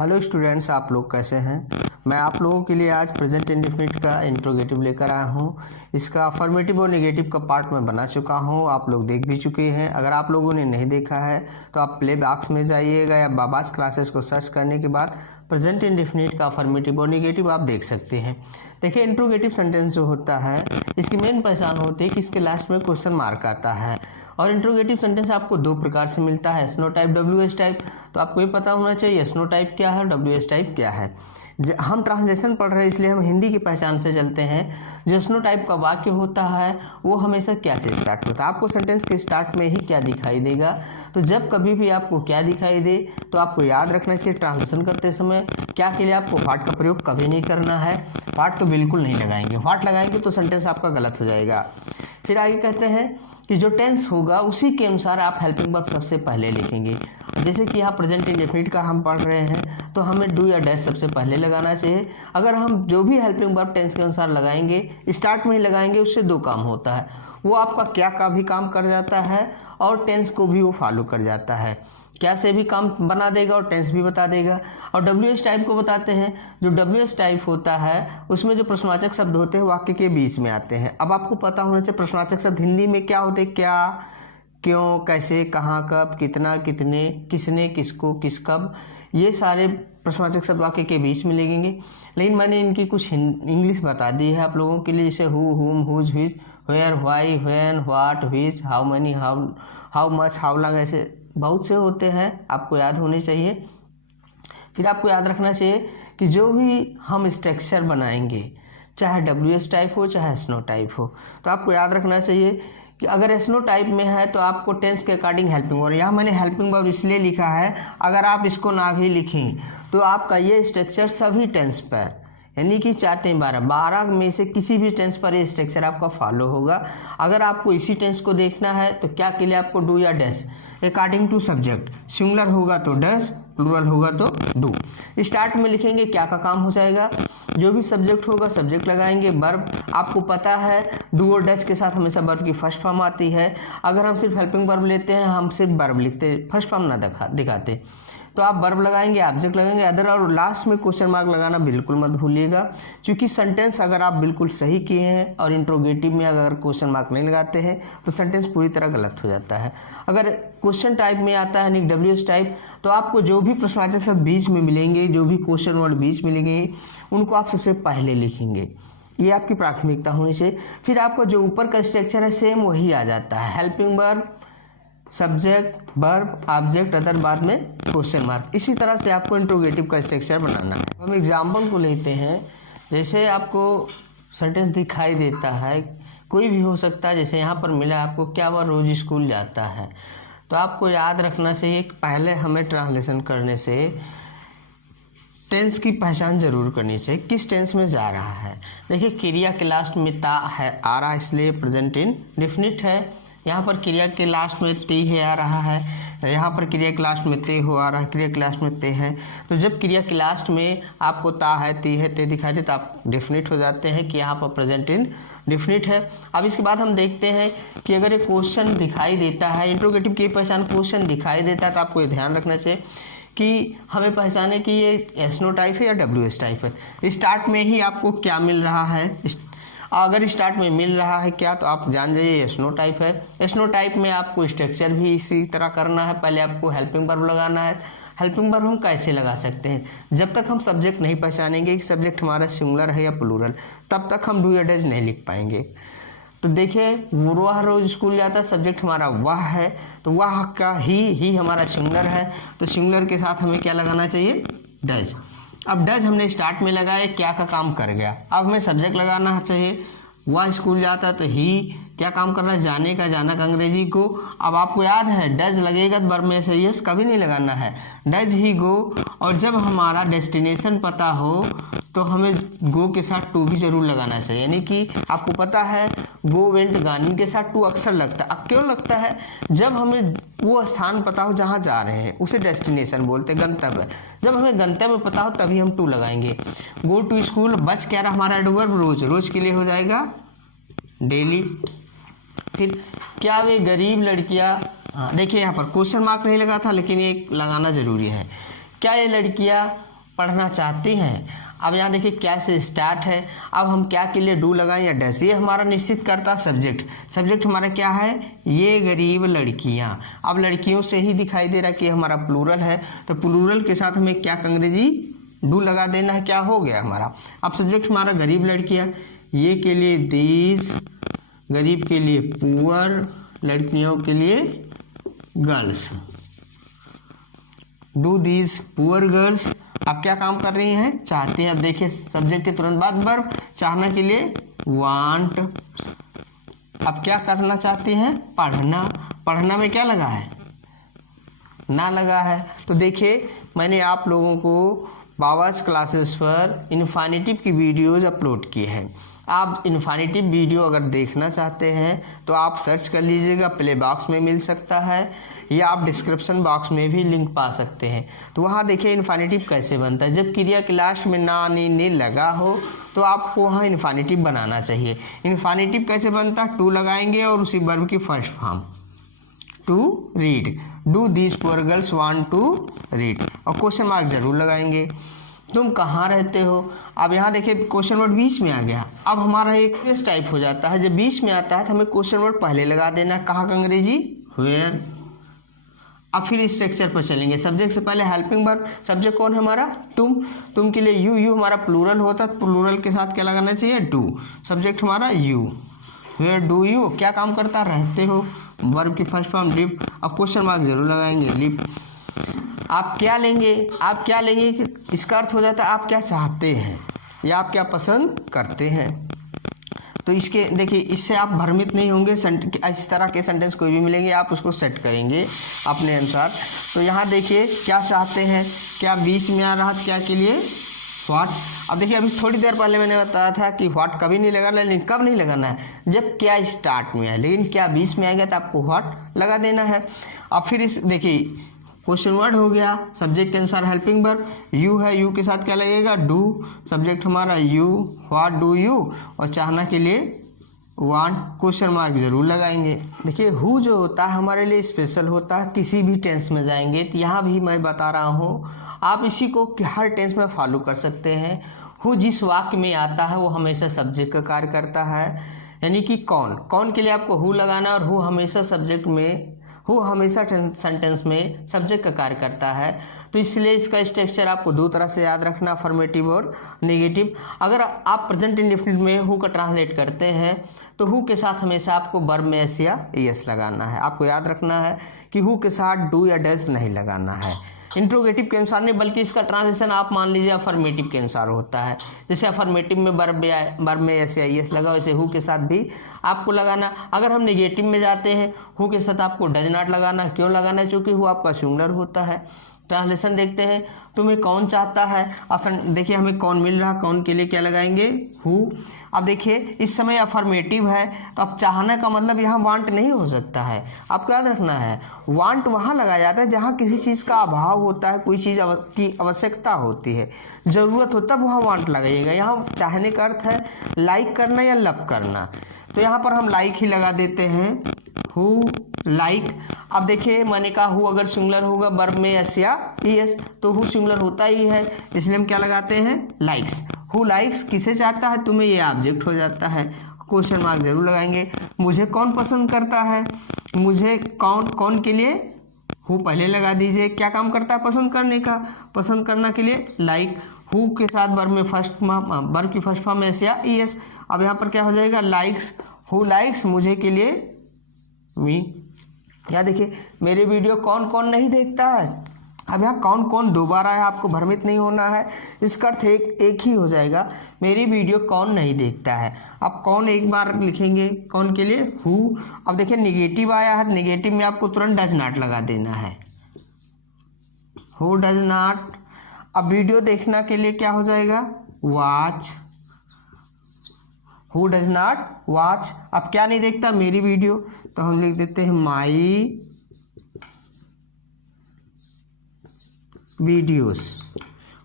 Hello students, आप लोग कैसे हैं। मैं आप लोगों के लिए आज प्रेजेंट इंडेफिनिट का इंट्रोगेटिव लेकर आया हूं। इसका अफर्मेटिव और नेगेटिव का पार्ट मैं बना चुका हूं, आप लोग देख भी चुके हैं। अगर आप लोगों ने नहीं देखा है तो आप प्ले बॉक्स में जाइएगा या बाबास क्लासेस को सर्च करने के बाद प्रेजेंट इंडेफिनिट का अफर्मेटिव और नेगेटिव आप देख सकते हैं। देखिए, इंट्रोगेटिव सेंटेंस जो होता है इसकी मेन पहचान होती है कि इसके लास्ट में क्वेश्चन मार्क आता है। और इंट्रोगेटिव सेंटेंस आपको दो प्रकार से मिलता है, yes no type, W S type. तो आपको ये पता होना चाहिए एस नो टाइप क्या है, डब्ल्यू एस टाइप क्या है। हम ट्रांसलेशन पढ़ रहे हैं इसलिए हम हिंदी की पहचान से चलते हैं। जो एस नो टाइप का वाक्य होता है वो हमेशा क्या से स्टार्ट होता है। आपको सेंटेंस के स्टार्ट में ही क्या दिखाई देगा, तो जब कभी भी आपको क्या दिखाई दे तो आपको याद रखना चाहिए ट्रांसलेशन करते समय क्या के लिए आपको व्हाट का प्रयोग कभी नहीं करना है। व्हाट तो बिल्कुल नहीं लगाएंगे, व्हाट लगाएंगे तो सेंटेंस आपका गलत हो जाएगा। फिर आगे कहते हैं कि जो टेंस होगा उसी के अनुसार आप हेल्पिंग वर्ब सबसे पहले लिखेंगे। जैसे कि यहाँ प्रेजेंट इंडेफिनिट का हम पढ़ रहे हैं तो हमें डू या डैश सबसे पहले लगाना चाहिए। अगर हम जो भी हेल्पिंग वर्ब टेंस के अनुसार लगाएंगे, स्टार्ट में ही लगाएंगे, उससे दो काम होता है। वो आपका क्या का भी काम कर जाता है और टेंस को भी वो फॉलो कर जाता है। क्या से भी काम बना देगा और टेंस भी बता देगा। और डब्ल्यू एस टाइप को बताते हैं। जो डब्ल्यू एस टाइप होता है उसमें जो प्रश्नवाचक शब्द होते हैं वाक्य के बीच में आते हैं। अब आपको पता होना चाहिए प्रश्नवाचक शब्द हिंदी में क्या होते हैं, क्या, क्यों, कैसे, कहाँ, कब, कितना, कितने, किसने, किसको, किस, कब, ये सारे प्रश्नवाचक शब्द वाक्य के बीच में लगेंगे। लेकिन मैंने इनकी कुछ इंग्लिश बता दी है आप लोगों के लिए, जैसे who, whom, whose, which, where, why, when, what, which, how many, how much, how long, ऐसे बहुत से होते हैं, आपको याद होने चाहिए। फिर आपको याद रखना चाहिए कि जो भी हम स्ट्रक्चर बनाएंगे, चाहे डब्ल्यू एस टाइप हो चाहे एस नो टाइप हो, तो आपको याद रखना चाहिए कि अगर एस नो टाइप में है तो आपको टेंस के अकॉर्डिंग हेल्पिंग वर्ब, यहाँ मैंने हेल्पिंग वर्ब इसलिए लिखा है, अगर आप इसको ना भी लिखें तो आपका ये स्ट्रक्चर सभी टेंस पर, यानी कि 4 3 12 में से किसी भी टेंस पर ये स्ट्रक्चर आपका फॉलो होगा। अगर आपको इसी टेंस को देखना है तो क्या के लिए आपको डू या dash according to subject, singular होगा तो डैश, प्लूरल होगा तो डू। स्टार्ट में लिखेंगे क्या का काम हो जाएगा, जो भी सब्जेक्ट होगा सब्जेक्ट लगाएंगे। वर्ब आपको पता है डू और डैश के साथ हमेशा वर्ब की फर्स्ट फॉर्म आती है। अगर हम सिर्फ हेल्पिंग वर्ब लेते हैं, हम सिर्फ वर्ब लिखते, फर्स्ट फॉर्म ना दिखाते, तो आप वर्ब लगाएंगे, ऑब्जेक्ट लगाएंगे, अदर, और लास्ट में क्वेश्चन मार्क लगाना बिल्कुल मत भूलिएगा। क्योंकि सेंटेंस अगर आप बिल्कुल सही किए हैं और इंट्रोगेटिव में अगर क्वेश्चन मार्क नहीं लगाते हैं तो सेंटेंस पूरी तरह गलत हो जाता है। अगर क्वेश्चन टाइप में आता है, डब्ल्यू एस टाइप, तो आपको जो भी प्रश्नवाचक शब्द बीच में मिलेंगे, जो भी क्वेश्चन वर्ड बीच मिलेंगे, उनको आप सबसे पहले लिखेंगे। ये आपकी प्राथमिकता होनी चाहिए। फिर आपका जो ऊपर का स्ट्रक्चर है सेम वही आ जाता है, helping verb, subject, verb, object, other, बाद में क्वेश्चन मार्क। इसी तरह से आपको इंट्रोगेटिव का स्ट्रक्चर बनाना है। हम एग्जाम्पल को लेते हैं। जैसे आपको सेंटेंस दिखाई देता है, कोई भी हो सकता है, जैसे यहाँ पर मिला आपको, क्या वह रोज स्कूल जाता है। तो आपको याद रखना चाहिए कि पहले हमें ट्रांसलेशन करने से टेंस की पहचान जरूर करनी चाहिए, किस टेंस में जा रहा है। देखिए, क्रिया के लास्ट में ता है आ रहा है, इसलिए प्रेजेंट इंडेफिनिट है। यहाँ पर क्रिया के लास्ट में ते है आ रहा है, यहाँ पर क्रिया के लास्ट में ते हो आ रहा है, क्रिया के लास्ट में ते है। तो जब क्रिया के लास्ट में आपको ता है, ती है, ते दिखाई दे तो आप डेफिनिट हो जाते हैं कि यहाँ पर प्रेजेंट इंडेफिनिट है। अब इसके बाद हम देखते हैं कि अगर एक क्वेश्चन दिखाई देता है, इंट्रोगेटिव की पहचान क्वेश्चन दिखाई देता है, तो आपको ये ध्यान रखना चाहिए कि हमें पहचाने कि ये एस नो टाइप है या डब्ल्यू एस टाइप है। स्टार्ट में ही आपको क्या मिल रहा है, अगर स्टार्ट में मिल रहा है क्या तो आप जान जाइए एस नो टाइप है। एस नो टाइप में आपको स्ट्रक्चर भी इसी तरह करना है। पहले आपको हेल्पिंग वर्ब लगाना है। हेल्पिंग वर्ब हम कैसे लगा सकते हैं, जब तक हम सब्जेक्ट नहीं पहचानेंगे कि सब्जेक्ट हमारा सिंगुलर है या प्लूरल, तब तक हम डू या डैश नहीं लिख पाएंगे। तो देखिए, वह रोज स्कूल जाता है, सब्जेक्ट हमारा वह है, तो वह का ही हमारा सिंगुलर है, तो सिंगुलर के साथ हमें क्या लगाना चाहिए, डज। अब डज हमने स्टार्ट में लगाया, क्या का काम कर गया। अब हमें सब्जेक्ट लगाना चाहिए, वह स्कूल जाता है तो ही क्या काम कर रहा है, जाने का, जाना का अंग्रेजी को। अब आपको याद है डज लगेगा तो वर्ब में से यस कभी नहीं लगाना है, डज ही गो। और जब हमारा डेस्टिनेशन पता हो तो हमें गो के साथ टू भी जरूर लगाना चाहिए। यानी कि आपको पता है गो, वेंट, गानी के साथ टू अक्सर लगता है। अब क्यों लगता है, जब हमें वो स्थान पता हो जहाँ जा रहे हैं उसे डेस्टिनेशन बोलते हैं, गंतव्य। जब हमें गंतव्य पता हो तभी हम टू लगाएंगे। गो टू स्कूल, बच क्या रहा हमारा एडवर्ब, रोज, रोज के लिए हो जाएगा डेली। फिर क्या वे गरीब लड़कियां, देखिए यहाँ पर क्वेश्चन मार्क नहीं लगा था लेकिन ये लगाना जरूरी है। क्या ये लड़कियां पढ़ना चाहती हैं? अब यहाँ देखिए क्या से स्टार्ट है। अब हम क्या के लिए डू लगाएं या डैश, ये हमारा निश्चित करता सब्जेक्ट। सब्जेक्ट हमारा क्या है? ये गरीब लड़कियां। अब लड़कियों से ही दिखाई दे रहा कि हमारा प्लूरल है, तो प्लूरल के साथ हमें क्या अंग्रेजी डू लगा देना है। क्या हो गया हमारा? अब सब्जेक्ट हमारा गरीब लड़कियां, ये के लिए दीज, गरीब के लिए पुअर, लड़कियों के लिए girls. Do these poor girls. अब क्या काम कर रही हैं? चाहती हैं। अब देखिए सब्जेक्ट के तुरंत बाद वर्ब, चाहना के लिए वांट। अब क्या करना चाहती हैं? पढ़ना। पढ़ना में क्या लगा है? ना लगा है। तो देखिए मैंने आप लोगों को बाबास क्लासेस पर इन्फिनेटिव की वीडियोज अपलोड किए हैं। आप इन्फिनेटिव वीडियो अगर देखना चाहते हैं तो आप सर्च कर लीजिएगा, प्ले बॉक्स में मिल सकता है या आप डिस्क्रिप्शन बॉक्स में भी लिंक पा सकते हैं। तो वहाँ देखिए इन्फिनेटिव कैसे बनता है। जब क्रिया के लास्ट में ना नी ने लगा हो तो आपको वहाँ इन्फिनेटिव बनाना चाहिए। इन्फिनेटिव कैसे बनता है? टू लगाएंगे और उसी वर्ब की first form, to read. Do these poor girls want to read, और क्वेश्चन मार्क जरूर लगाएंगे। तुम कहाँ रहते हो? अब यहाँ देखिए क्वेश्चन वर्ड बीच में आ गया। अब हमारा एक केस टाइप हो जाता है, जब बीच में आता है तो हमें क्वेश्चन वर्ड पहले लगा देना है। कहाँ का अंग्रेजी? वेयर। अब फिर इस स्ट्रक्चर पर चलेंगे। सब्जेक्ट से पहले हेल्पिंग वर्ब। सब्जेक्ट कौन है हमारा? तुम। तुम के लिए यू। यू हमारा प्लूरल होता है, प्लूरल के साथ क्या लगाना चाहिए? डू। सब्जेक्ट हमारा यू। वेयर डू यू, क्या काम करता? रहते हो। वर्ब की फर्स्ट फॉर्म लिव। अब क्वेश्चन मार्क जरूर लगाएंगे, लिव। आप क्या लेंगे? आप क्या लेंगे कि इसका अर्थ हो जाता है आप क्या चाहते हैं या आप क्या पसंद करते हैं। तो इसके देखिए इससे आप भ्रमित नहीं होंगे। इस तरह के सेंटेंस कोई भी मिलेंगे आप उसको सेट करेंगे अपने अनुसार। तो यहाँ देखिए क्या चाहते हैं, क्या बीच में आ रहा, क्या के लिए व्हाट। अब देखिए अभी थोड़ी देर पहले मैंने बताया था कि व्हाट कभी नहीं लगाना, लेकिन कब नहीं लगाना है? जब क्या स्टार्ट में है, लेकिन क्या बीच में आएगा तो आपको व्हाट लगा देना है। अब फिर इस देखिए क्वेश्चन वर्ड हो गया, सब्जेक्ट के अनुसार हेल्पिंग वर्ब यू है, यू के साथ क्या लगेगा? डू। सब्जेक्ट हमारा यू, व्हाट डू यू, और चाहना के लिए वांट। क्वेश्चन मार्क जरूर लगाएंगे। देखिए हु जो होता है हमारे लिए स्पेशल होता है। किसी भी टेंस में जाएंगे तो यहाँ भी मैं बता रहा हूँ, आप इसी को हर टेंस में फॉलो कर सकते हैं। हु जिस वाक्य में आता है वो हमेशा सब्जेक्ट का कार्य करता है, यानी कि कौन। कौन के लिए आपको हु लगाना, और हु हमेशा सब्जेक्ट में, हु हमेशा सेंटेंस में सब्जेक्ट का कार्य करता है। तो इसलिए इसका स्ट्रक्चर आपको दो तरह से याद रखना, अफर्मेटिव और नेगेटिव। अगर आप प्रेजेंट इंडेफिनिट में हु का ट्रांसलेट करते हैं तो हु के साथ हमेशा आपको वर्ब में एस या एस लगाना है। आपको याद रखना है कि हु के साथ डू या डैश नहीं लगाना है। इंट्रोगेटिव के अनुसार नहीं, बल्कि इसका ट्रांसलेशन आप मान लीजिए अफर्मेटिव के अनुसार होता है। जैसे अफर्मेटिव में वर्ब में एस या एस लगा, वैसे हु के साथ भी आपको लगाना। अगर हम नेगेटिव में जाते हैं हु के साथ आपको डज नॉट लगाना। क्यों लगाना है? क्योंकि हु आपका सिंगुलर होता है। ट्रांसलेशन देखते हैं, तुम्हें कौन चाहता है। ऑप्शन देखिए हमें कौन मिल रहा, कौन के लिए क्या लगाएंगे? हु। अब देखिए इस समय अफर्मेटिव है तो अब चाहना का मतलब यहाँ वांट नहीं हो सकता है। आपको याद रखना है वांट वहाँ लगाया जाता है जहाँ किसी चीज़ का अभाव होता है, कोई चीज़ की आवश्यकता होती है, ज़रूरत हो, तब वहाँ वांट लगाइएगा। यहाँ चाहने का अर्थ है लाइक करना या लव करना, तो यहाँ पर हम लाइक ही लगा देते हैं, हु लाइक। अब देखिए मैंने कहा हु अगर सिंगुलर होगा वर्ब में एस या एस, तो हु सिंगुलर होता ही है, इसलिए हम क्या लगाते हैं? लाइक्स। हु लाइक्स किसे चाहता है? तुम्हें, ये ऑब्जेक्ट हो जाता है। क्वेश्चन मार्क जरूर लगाएंगे। मुझे कौन पसंद करता है? मुझे कौन, कौन के लिए हु पहले लगा दीजिए। क्या काम करता है? पसंद करने का। पसंद करना के लिए लाइक। हु के साथ वर्ब में वर्ब की फर्स्ट फॉर्म एस या एस। अब यहाँ पर क्या हो जाएगा? लाइक्स। हु लाइक्स, मुझे के लिए मी। या देखिए मेरे वीडियो कौन कौन नहीं देखता है। अब यहाँ कौन कौन दोबारा है, आपको भ्रमित नहीं होना है। इसका अर्थ एक ही हो जाएगा, मेरी वीडियो कौन नहीं देखता है। अब कौन एक बार लिखेंगे, कौन के लिए? हु। अब देखिए निगेटिव आया है, निगेटिव में आपको तुरंत डज नॉट लगा देना है, हु डज नॉट। अब वीडियो देखना के लिए क्या हो जाएगा? Watch. Who does not watch. अब क्या नहीं देखता? मेरी वीडियो, तो हम लिख देते हैं माई videos.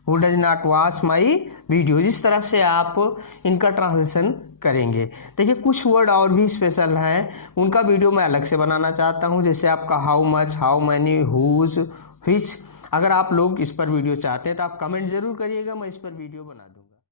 Who does not watch my videos. इस तरह से आप इनका ट्रांसलेशन करेंगे। देखिए कुछ वर्ड और भी स्पेशल हैं, उनका वीडियो मैं अलग से बनाना चाहता हूं, जैसे आपका how much, how many, whose, which. अगर आप लोग इस पर वीडियो चाहते हैं तो आप कमेंट ज़रूर करिएगा, मैं इस पर वीडियो बना दूंगा।